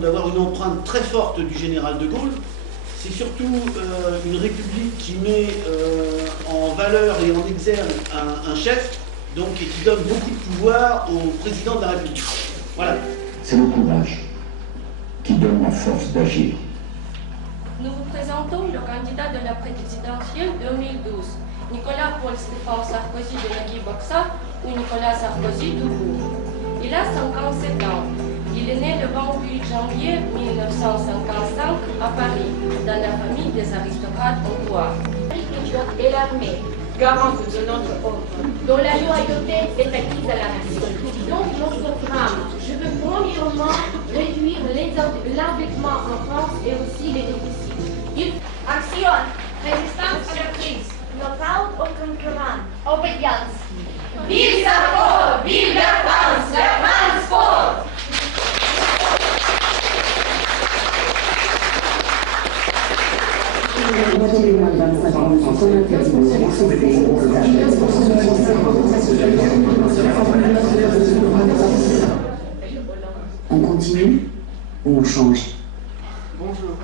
d'avoir une empreinte très forte du général de Gaulle. C'est surtout une république qui met en valeur et en exergue un chef, donc, et qui donne beaucoup de pouvoir au président de la République. Voilà. C'est le courage qui donne la force d'agir. Nous vous présentons le candidat de la présidentielle 2012, Nicolas Paul-Stéphane Sarkozy de Nagui Boxa ou Nicolas Sarkozy tout court. Il a 57 ans. Il est né le 28 janvier 1955 à Paris, dans la famille des aristocrates hongrois. Et l'armée, garante de notre ordre, dont la loyauté est acquise à la nation. Donc mon programme, je veux premièrement réduire l'endettement en France et aussi les déficits. Action, résistance à la crise, knockout au concurrent, obéissance. Vive Sarko, vive la France forte! On continue ou on change? Bonjour,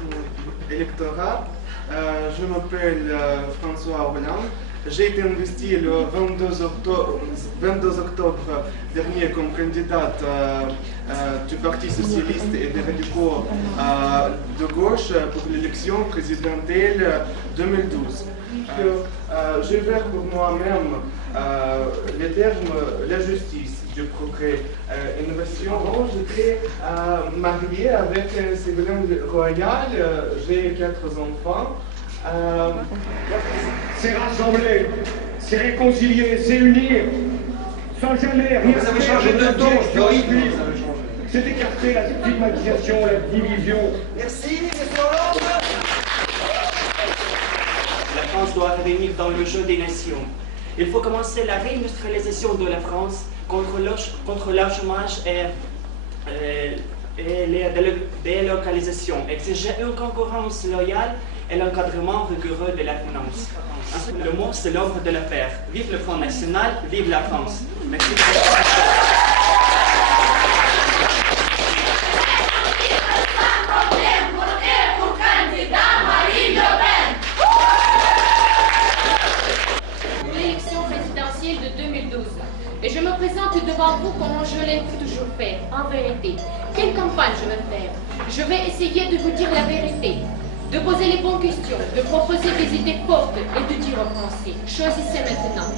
électorat. Je m'appelle François Hollande. J'ai été investi le 22 octobre dernier comme candidate du Parti socialiste et des radicaux de gauche pour l'élection présidentielle 2012. Je vais pour moi-même les termes la justice, du progrès, innovation. J'étais marié avec Séverine Royal, j'ai 4 enfants. C'est rassembler, c'est réconcilier, c'est unir, sans jamais rien vous avez changé de ton, c'est horrible. C'est écarter la stigmatisation, la division. Merci, M. Hollande. La France doit revenir dans le jeu des nations. Il faut commencer la réindustrialisation de la France contre le chômage et les délocalisations, exiger une concurrence loyale et l'encadrement rigoureux de la finance. Le mot, c'est l'œuvre de la paix. Vive le Front National, vive la France. Merci pour votre attention. L'élection présidentielle de 2012. Et je me présente devant vous comme je l'ai toujours fait, en vérité. Quelle campagne je vais faire? Je vais essayer de vous dire la vérité, de poser les bonnes questions, de proposer des idées fortes et de dire aux Français, choisissez maintenant.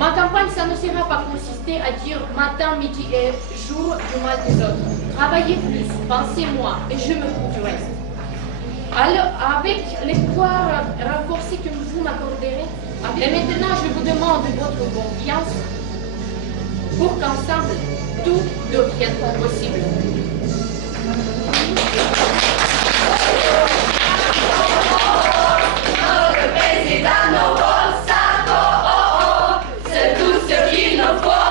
Ma campagne, ça ne sera pas consister à dire matin, midi et jour du mal des autres. Travaillez plus, pensez moins et je me fous du reste. Alors, avec l'espoir renforcé que vous m'accorderez, et maintenant je vous demande votre confiance pour qu'ensemble tout devienne possible. Notre président Noël Sarko, c'est tout ce qu'il nous faut.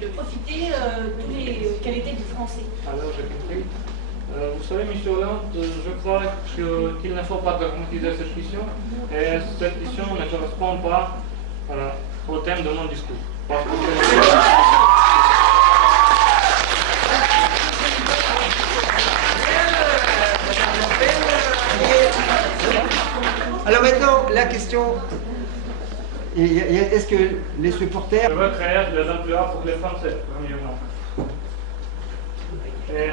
De profiter de toutes les qualités du français. Alors j'ai compris. Vous savez, M. Hollande, je crois qu'il ne faut pas dramatiser cette question, et cette question ne correspond pas au thème de mon discours. Parce que Alors maintenant, la question, est-ce que les supporters... je veux créer des emplois pour les Français, premièrement. Et